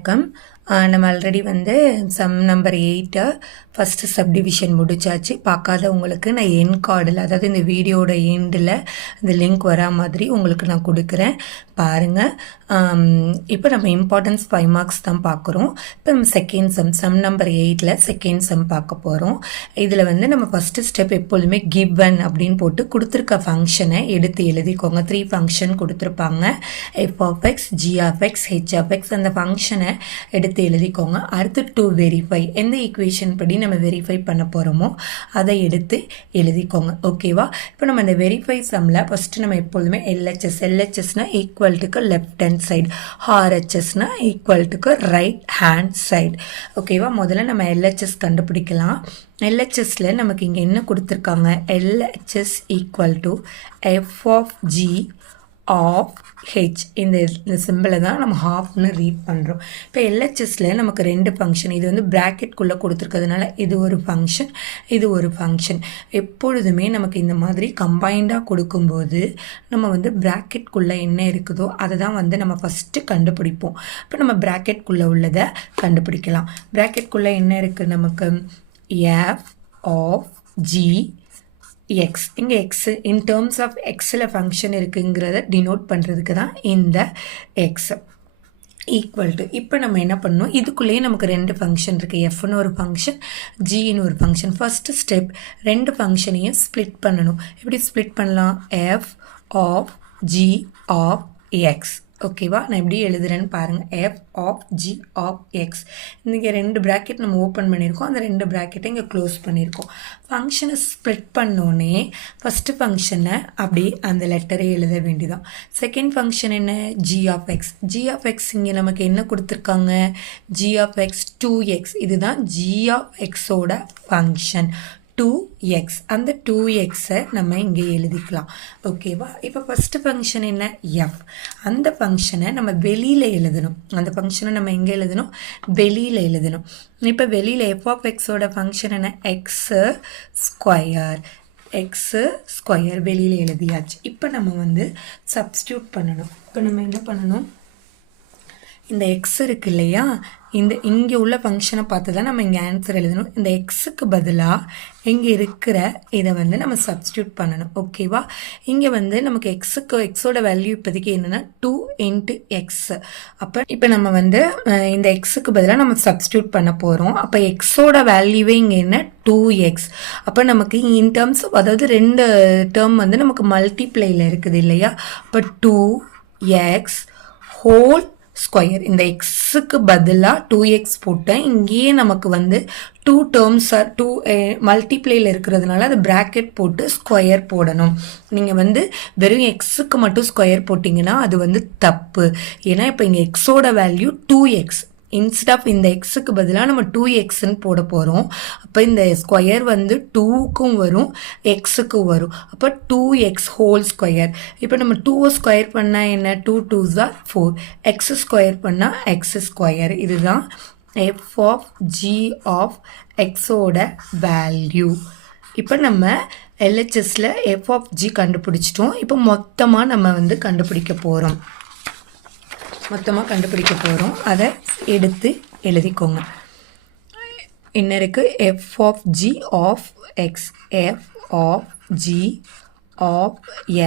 வணக்கம். நம்ம ஆல்ரெடி வந்து சம் நம்பர் 8 ஃபஸ்ட்டு சப்டிவிஷன் முடிச்சாச்சு. பார்க்காதவங்களுக்கு நான் என் கார்டில், அதாவது இந்த வீடியோட எண்டில் இந்த லிங்க் வரா மாதிரி உங்களுக்கு நான் கொடுக்குறேன், பாருங்கள். இப்போ நம்ம இம்பார்ட்டன்ஸ் 5 மார்க்ஸ் தான் பார்க்குறோம். இப்போ நம்ம செகண்ட் சம் நம்பர் 8ல் செகண்ட் சம் பார்க்க போகிறோம். இதில் வந்து நம்ம ஃபஸ்ட்டு ஸ்டெப் எப்பொழுதுமே கிவன் அப்படின்னு போட்டு கொடுத்துருக்க ஃபங்க்ஷனை எடுத்து எழுதிக்கோங்க. 3 ஃபங்க்ஷன் கொடுத்துருப்பாங்க, f(x), g(x), h(x). அந்த ஃபங்க்ஷனை எடுத்து எழுதிக்கோங்க. அடுத்து டு வெரிஃபை, எந்த ஈக்குவேஷன் படி நம்ம வெரிஃபை பண்ண போகிறோமோ அதை எடுத்து எழுதிக்கோங்க. ஓகேவா? இப்போ நம்ம இந்த வெரிஃபை சம்மில் ஃபஸ்ட்டு நம்ம எப்பொழுதுமே எல்ஹெச்எஸ்னா ஈக்குவல் டுக்கு லெஃப்ட் ஹேண்ட் சைடு, ஆர்ஹெச்எஸ்னா ஈக்குவல் டுக்கு ரைட் ஹேண்ட் சைடு. ஓகேவா? முதல்ல நம்ம எல்ஹெச்எஸ் கண்டுபிடிக்கலாம். எல்ஹெச்எஸில் நமக்கு இங்கே என்ன கொடுத்துருக்காங்க? LHS equal to F of G of H. இந்த சிம்பிளை தான் நம்ம ஹாஃப்னு ரீட் பண்ணுறோம். இப்போ எல்ஹெச்எஸில் நமக்கு 2 ஃபங்க்ஷன், இது வந்து ப்ராக்கெட்குள்ளே கொடுத்துருக்கிறதுனால இது ஒரு ஃபங்க்ஷன், இது ஒரு ஃபங்க்ஷன். எப்பொழுதுமே நமக்கு இந்த மாதிரி கம்பைண்டாக கொடுக்கும்போது நம்ம வந்து ப்ராக்கெட்குள்ளே என்ன இருக்குதோ அதை தான் வந்து நம்ம ஃபஸ்ட்டு கண்டுபிடிப்போம். இப்போ நம்ம ப்ராக்கெட்குள்ளே உள்ளதை கண்டுபிடிக்கலாம். ப்ராக்கெட்குள்ளே என்ன இருக்குது நமக்கு? F of G X. இங்கே எக்ஸ் இன் டேர்ம்ஸ் ஆஃப் எக்ஸில் ஃபங்க்ஷன் இருக்குங்கிறத டினோட் பண்ணுறதுக்கு தான் இந்த எக்ஸ் ஈக்குவல் டு. இப்போ நம்ம என்ன பண்ணணும்? இதுக்குள்ளேயே நமக்கு 2 ஃபங்க்ஷன் இருக்குது, எஃப்னு ஒரு ஃபங்க்ஷன், ஜின்னு ஒரு ஃபங்க்ஷன். ஃபஸ்ட்டு ஸ்டெப் 2 ஃபங்க்ஷனையும் ஸ்ப்ளிட் பண்ணணும். எப்படி ஸ்ப்ளிட் பண்ணலாம்? F of G of X. ஓகேவா? நான் எப்படி எழுதுறேன்னு பாருங்கள். F of G of X. இங்கே 2 ப்ராக்கெட் நம்ம ஓப்பன் பண்ணியிருக்கோம், அந்த 2 ப்ராக்கெட்டை இங்கே க்ளோஸ் பண்ணியிருக்கோம். ஃபங்க்ஷனை ஸ்ப்ளிட் பண்ணோன்னே ஃபஸ்ட்டு ஃபங்க்ஷனை அப்படி அந்த லெட்டரை எழுத வேண்டியதான். செகண்ட் ஃபங்க்ஷன் என்ன? G of X. G of X இங்கே நமக்கு என்ன கொடுத்துருக்காங்க? G of X 2x. இதுதான் ஜி ஆஃப் எக்ஸோட ஃபங்க்ஷன் 2x. அந்த 2xை நம்ம இங்கே எழுதிக்கலாம். ஓகேவா? இப்போ ஃபஸ்ட்டு ஃபங்க்ஷன் என்ன? எஃப். அந்த ஃபங்க்ஷனை நம்ம வெளியில் எழுதணும். அந்த ஃபங்க்ஷனை நம்ம எங்கே எழுதணும்? வெளியில் எழுதணும். இப்போ வெளியில் எஃப் ஆஃப் எக்ஸோட ஃபங்க்ஷன் என்ன? X square. எக்ஸு ஸ்கொயர் வெளியில் எழுதியாச்சு. இப்போ நம்ம வந்து சப்ஸ்டியூட் பண்ணணும். இப்போ நம்ம என்ன பண்ணணும்? இந்த எக்ஸ் இருக்கு இல்லையா, இந்த இங்கே உள்ள ஃபங்க்ஷனை பார்த்து தான் நம்ம இங்கே ஆன்சர் எழுதணும். இந்த எக்ஸுக்கு பதிலாக இங்கே இருக்கிற இதை வந்து நம்ம சப்ஸ்டியூட் பண்ணணும். ஓகேவா? இங்கே வந்து நமக்கு எக்ஸோட வேல்யூ இப்போதைக்கு என்னென்னா 2 × x. அப்போ இப்போ நம்ம வந்து இந்த எக்ஸுக்கு பதிலாக நம்ம சப்ஸ்டியூட் பண்ண போகிறோம். அப்போ எக்ஸோட வேல்யூவே இங்கே என்ன? 2x. அப்போ நமக்கு இன் டேர்ம்ஸ், அதாவது 2 டேர்ம் வந்து நமக்கு மல்டிப்ளையில் இருக்குது இல்லையா? அப்போ 2x ஹோல் ஸ்கொயர். இந்த எக்ஸுக்கு பதிலாக 2x போட்டேன். இங்கேயே நமக்கு வந்து 2 டேர்ம்ஸ் 2 மல்டிப்ளையில் இருக்கிறதுனால அது ப்ராக்கெட் போட்டு ஸ்கொயர் போடணும். நீங்கள் வந்து வெறும் எக்ஸுக்கு மட்டும் ஸ்கொயர் போட்டிங்கன்னா அது வந்து தப்பு. ஏன்னா இப்போ இங்கே எக்ஸோட வேல்யூ 2x. இன்ஸ்டெட் ஆஃப் இந்த எக்ஸுக்கு பதிலாக நம்ம 2xன்னு போட போகிறோம். அப்போ இந்த ஸ்கொயர் வந்து 2க்கும் வரும், எக்ஸுக்கும் வரும். அப்போ 2x ஹோல் ஸ்கொயர். இப்போ நம்ம 2 ஸ்கொயர் பண்ணால் என்ன? 2 2s are 4. எக்ஸ் ஸ்கொயர் பண்ணால் எக்ஸ் ஸ்கொயர். இதுதான் எஃப் ஆஃப் ஜி ஆஃப் எக்ஸோட வேல்யூ. இப்போ நம்ம எல்ஹெச்எஸில் எஃப் ஆஃப் ஜி கண்டுபிடிச்சிட்டோம். இப்போ மொத்தமாக நம்ம வந்து கண்டுபிடிக்க போகிறோம். அதை எடுத்து எழுதிக்கோங்க. என்ன இருக்குது? F of G of X. F of G of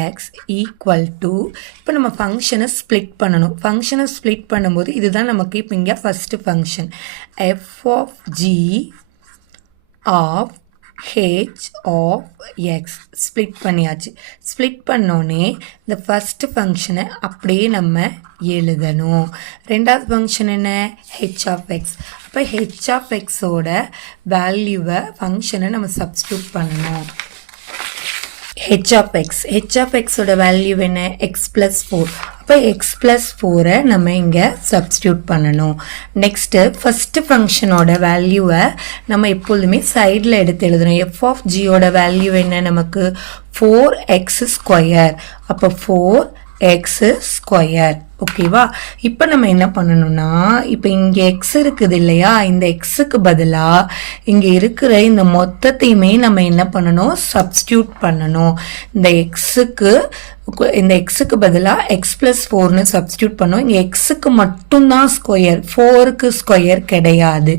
X equal to, இப்போ நம்ம ஃபங்க்ஷனை ஸ்ப்ளிட் பண்ணணும். ஃபங்க்ஷனை ஸ்ப்ளிட் பண்ணும்போது இதுதான் நமக்கு இப்போ இங்கே first function. F of G of H of X split பண்ணியாச்சு. ஸ்ப்ளிட் பண்ணோன்னே இந்த ஃபஸ்ட்டு ஃபங்க்ஷனை அப்படியே நம்ம எழுதணும். ரெண்டாவது ஃபங்க்ஷன் என்ன? H of X. அப்போ ஹெச் ஆஃப் எக்ஸோட வேல்யூவை ஃபங்க்ஷனை நம்ம சப்ஸ்டியூட் பண்ணணும். ஹெச் ஆஃப் எக்ஸோட வேல்யூ என்ன? X plus 4. அப்போ எக்ஸ் ப்ளஸ் 4ஐ நம்ம இங்கே சப்ஸ்டியூட் பண்ணணும். நெக்ஸ்ட்டு ஃபஸ்ட்டு ஃபங்க்ஷனோட வேல்யூவை நம்ம எப்பொழுதுமே சைடில் எடுத்து எழுதணும். எஃப் ஆஃப் ஜியோட வேல்யூ என்ன நமக்கு? 4x square. அப்போ 4x ஸ்கொயர். ஓகேவா? இப்போ நம்ம என்ன பண்ணணும்னா, இப்போ இங்கே எக்ஸ் இருக்குது இல்லையா? இந்த எக்ஸுக்கு பதிலாக இங்கே இருக்கிற இந்த மொத்தத்தையுமே நம்ம என்ன பண்ணணும்? சப்ஸ்டியூட் பண்ணணும். இந்த எக்ஸுக்கு பதிலாக எக்ஸ் ப்ளஸ் 4ன்னு சப்ஸ்டியூட் பண்ணோம். இங்கே எக்ஸுக்கு மட்டும்தான் ஸ்கொயர், 4க்கு ஸ்கொயர் கிடையாது.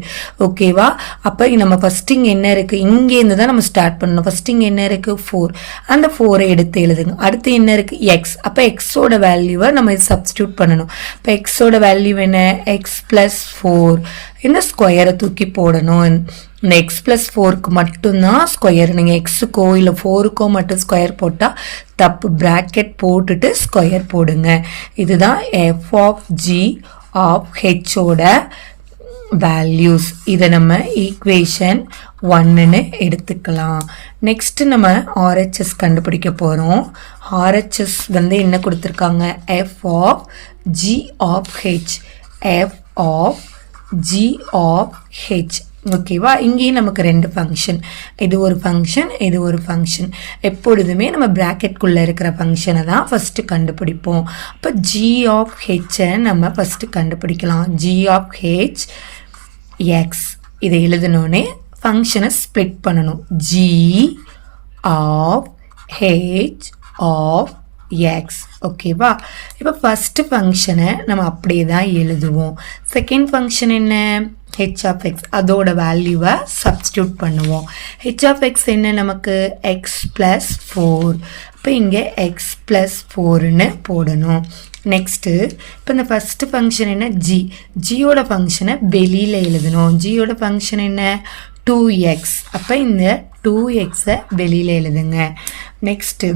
ஓகேவா? அப்போ நம்ம ஃபஸ்ட்டு இங்கே என்ன இருக்குது? இங்கேருந்து தான் நம்ம ஸ்டார்ட் பண்ணணும். ஃபஸ்ட்டு இங்கே என்ன இருக்குது? 4. அந்த 4ஐ எடுத்து எழுதுங்க. அடுத்து என்ன இருக்குது? எக்ஸ். அப்போ எக்ஸோட வேல்யூவை நம்ம சப்ஸ்டியூட் பண்ணணும். இப்போ எக்ஸோட வேல்யூ என்ன? X plus 4. இந்த ஸ்கொயரை தூக்கி போடணும். இந்த எக்ஸ் ப்ளஸ் 4க்கு மட்டும்தான் ஸ்கொயர். நீங்கள் எக்ஸுக்கோ இல்லை 4க்கோ மட்டும் ஸ்கொயர் போட்டால் தப்பு. ப்ராக்கெட் போட்டுட்டு ஸ்கொயர் போடுங்க. இதுதான் எஃப் ஆஃப் ஜி ஆஃப் ஹெச்சோட வேல்யூஸ். இதை நம்ம ஈக்குவேஷன் 1ன்னு எடுத்துக்கலாம். நெக்ஸ்ட்டு நம்ம ஆர்ஹெச்எஸ் கண்டுபிடிக்க போகிறோம். ஆர்ஹெச்எஸ் வந்து என்ன கொடுத்துருக்காங்க? F of G of H. F of G of H. ஓகேவா? இங்கேயும் நமக்கு 2 ஃபங்க்ஷன். இது ஒரு ஃபங்க்ஷன், இது ஒரு ஃபங்க்ஷன். எப்பொழுதுமே நம்ம ப்ராக்கெட்குள்ளே இருக்கிற ஃபங்க்ஷனை தான் ஃபஸ்ட்டு கண்டுபிடிப்போம். அப்போ ஜி ஆஃப் ஹெச்சை நம்ம ஃபஸ்ட்டு கண்டுபிடிக்கலாம். G of H X. இதை எழுதினோடனே ஃபங்க்ஷனை ஸ்ப்ளிட் பண்ணணும். G of H of X. ஓகேவா? இப்போ ஃபஸ்ட்டு ஃபங்க்ஷனை நம்ம அப்படியே தான் எழுதுவோம். செகண்ட் ஃபங்க்ஷன் என்ன? H of X. அதோட வேல்யூவை சப்ஸ்டியூட் பண்ணுவோம். ஹெச் ஆஃப் எக்ஸ் என்ன நமக்கு? X plus 4. இப்போ இங்கே எக்ஸ் ப்ளஸ் 4ன்னு போடணும். நெக்ஸ்ட்டு இப்போ இந்த ஃபஸ்ட்டு ஃபங்க்ஷன் என்ன? ஜி. ஜியோட ஃபங்க்ஷனை வெளியில் எழுதணும். ஜியோட ஃபங்க்ஷன் என்ன? 2x. அப்போ இந்த 2xஐ வெளியில் எழுதுங்க. நெக்ஸ்ட்டு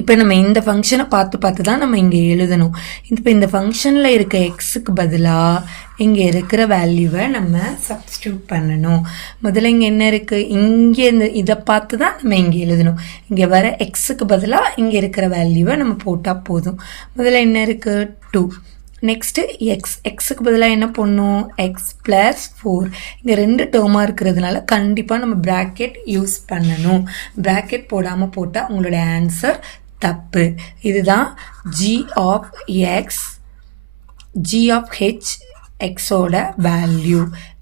இப்போ நம்ம இந்த ஃபங்க்ஷனை பார்த்து தான் நம்ம இங்கே எழுதணும். இப்போ இந்த ஃபங்க்ஷனில் இருக்க எக்ஸுக்கு பதிலாக இங்கே இருக்கிற வேல்யூவை நம்ம சப்ஸ்டியூட் பண்ணணும். முதல்ல இங்கே என்ன இருக்குது? இங்கே இதை பார்த்து தான் நம்ம இங்கே எழுதணும். இங்கே வர எக்ஸுக்கு பதிலாக இங்கே இருக்கிற வேல்யூவை நம்ம போட்டால் போதும். முதல்ல என்ன இருக்குது? 2. நெக்ஸ்ட்டு எக்ஸுக்கு பதிலாக என்ன பண்ணணும்? X plus 4. இங்கே 2 டேர்மாக இருக்கிறதுனால கண்டிப்பாக நம்ம ப்ராக்கெட் யூஸ் பண்ணணும். ப்ராக்கெட் போடாமல் போட்டால் உங்களுடைய ஆன்சர் தப்பு. இதுதான் G of X, G of H எக்ஸோட வேல்யூ.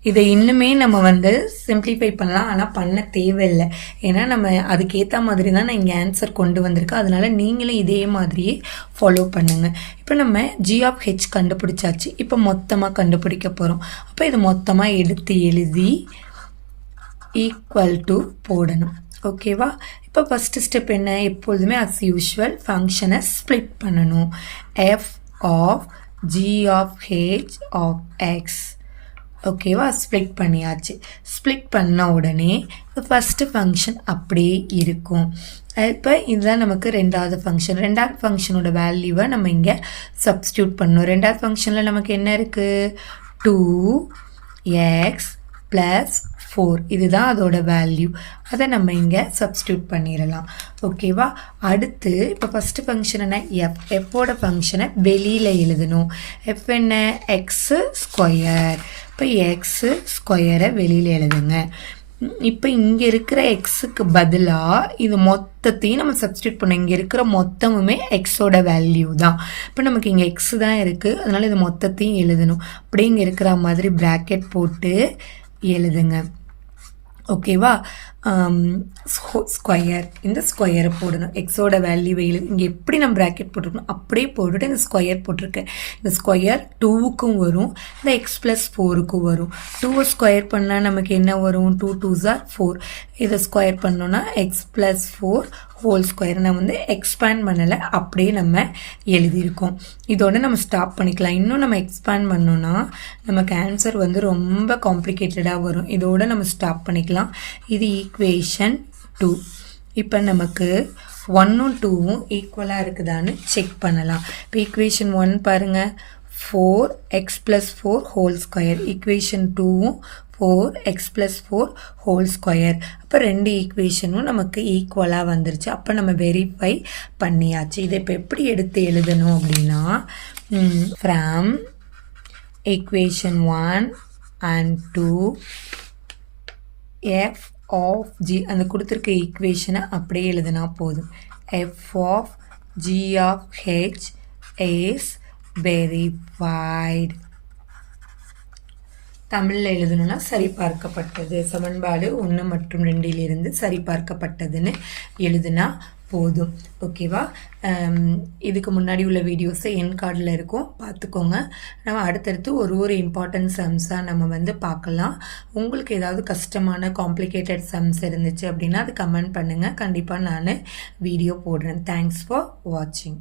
இதை இன்னுமே நம்ம வந்து சிம்பிளிஃபை பண்ணலாம், ஆனால் பண்ண தேவையில்லை. ஏன்னா நம்ம அதுக்கேற்ற மாதிரி தான் நான் இங்கே ஆன்சர் கொண்டு வந்திருக்கேன். அதனால நீங்களும் இதே மாதிரியே ஃபாலோ பண்ணுங்கள். இப்போ நம்ம ஜி ஆஃப் ஹெச் கண்டுபிடிச்சாச்சு. இப்போ மொத்தமாக கண்டுபிடிக்க போகிறோம். அப்போ இது மொத்தமாக எடுத்து எழுதி ஈக்குவல் டு போடணும். ஓகேவா? இப்போ ஃபஸ்ட்டு ஸ்டெப் என்ன? எப்பொழுதுமே அஸ் யூஷுவல் ஃபங்க்ஷனை ஸ்ப்ளிட் பண்ணணும். F of G of H of X. ஓகேவா? ஸ்ப்ளிட் பண்ணியாச்சு. ஸ்ப்ளிட் பண்ண உடனே ஃபஸ்ட்டு ஃபங்க்ஷன் அப்படியே இருக்கும். இப்போ இதுதான் நமக்கு ரெண்டாவது ஃபங்க்ஷன். ரெண்டாவது ஃபங்க்ஷனோட வேல்யூவை நம்ம இங்கே சப்ஸ்டியூட் பண்ணணும். ரெண்டாவது ஃபங்க்ஷனில் நமக்கு என்ன இருக்குது? 2x plus 4. இதுதான் அதோட வேல்யூ. அதை நம்ம இங்கே சப்ஸ்டியூட் பண்ணிடலாம். ஓகேவா? அடுத்து இப்போ ஃபஸ்ட்டு ஃபங்க்ஷன் என்ன? எஃப்போட ஃபங்க்ஷனை வெளியில் எழுதணும். எஃப் என்ன? X square. இப்போ எக்ஸு ஸ்கொயரை வெளியில் எழுதுங்க. இப்போ இங்கே இருக்கிற எக்ஸுக்கு பதிலாக இது மொத்தத்தையும் நம்ம சப்ஸ்டியூட் பண்ணோம். இங்கே இருக்கிற மொத்தமுமே எக்ஸோட வேல்யூ தான். இப்போ நமக்கு இங்கே எக்ஸ் தான் இருக்குது, அதனால் இது மொத்தத்தையும் எழுதணும். அப்படியே இங்கே இருக்கிற மாதிரி ப்ராக்கெட் போட்டு எழுதுங்க. ஓகேவா? ஸ்கொயர். இந்த ஸ்கொயரை போடணும். எக்ஸோட வேல்யூவை இங்கே எப்படி நம்ம ப்ராக்கெட் போட்டிருக்கணும் அப்படியே போட்டுட்டு இந்த ஸ்கொயர் போட்டிருக்கேன். இந்த ஸ்கொயர் 2க்கும் வரும், இந்த எக்ஸ் ப்ளஸ் 4க்கும் வரும். 2 ஸ்கொயர் பண்ணால் நமக்கு என்ன வரும்? 2 2s are 4. இதை ஸ்கொயர் பண்ணோன்னா எக்ஸ் ப்ளஸ் 4 ஹோல் ஸ்கொயர். நம்ம வந்து எக்ஸ்பேண்ட் பண்ணலை, அப்படியே நம்ம எழுதியிருக்கோம். இதோட நம்ம ஸ்டாப் பண்ணிக்கலாம். இன்னும் நம்ம எக்ஸ்பேண்ட் பண்ணோன்னா நமக்கு ஆன்சர் வந்து ரொம்ப காம்ப்ளிகேட்டடாக வரும். இதோட நம்ம ஸ்டாப் பண்ணிக்கலாம். இது ஈக்குவேஷன் 2. இப்போ நமக்கு 1ம் 2ம் ஈக்குவலாக இருக்குதான்னு செக் பண்ணலாம். இப்போ ஈக்குவேஷன் 1 பாருங்கள், 4x + 4 ஹோல் ஸ்கொயர். ஈக்குவேஷன் 2ம் 4x + 4 ஹோல் ஸ்கொயர். அப்போ 2 ஈக்குவேஷனும் நமக்கு ஈக்குவலாக வந்துருச்சு. அப்போ நம்ம வெரிஃபை பண்ணியாச்சு. இதை இப்போ எப்படி எடுத்து எழுதணும் அப்படின்னா, from equation 1 and 2 f of g, அந்த கொடுத்துருக்க ஈக்குவேஷனை அப்படியே எழுதினா போதும். f of g of h is verified. தமிழில் எழுதணும்னா சரிபார்க்கப்பட்டது. சமன்பாடு 1 மற்றும் 2 சரிபார்க்கப்பட்டதுன்னு எழுதுனா போதும். ஓகேவா? இதுக்கு முன்னாடி உள்ள வீடியோஸை என் கார்டில் இருக்கும், பார்த்துக்கோங்க. நம்ம அடுத்தடுத்து ஒரு இம்பார்ட்டன்ட் சம்ஸாக நம்ம பார்க்கலாம். உங்களுக்கு ஏதாவது கஷ்டமான காம்ப்ளிகேட்டட் சம்ஸ் இருந்துச்சு அப்படின்னா அது கமெண்ட் பண்ணுங்கள். கண்டிப்பாக நான் வீடியோ போடுறேன். தேங்க்ஸ் ஃபார் வாட்சிங்.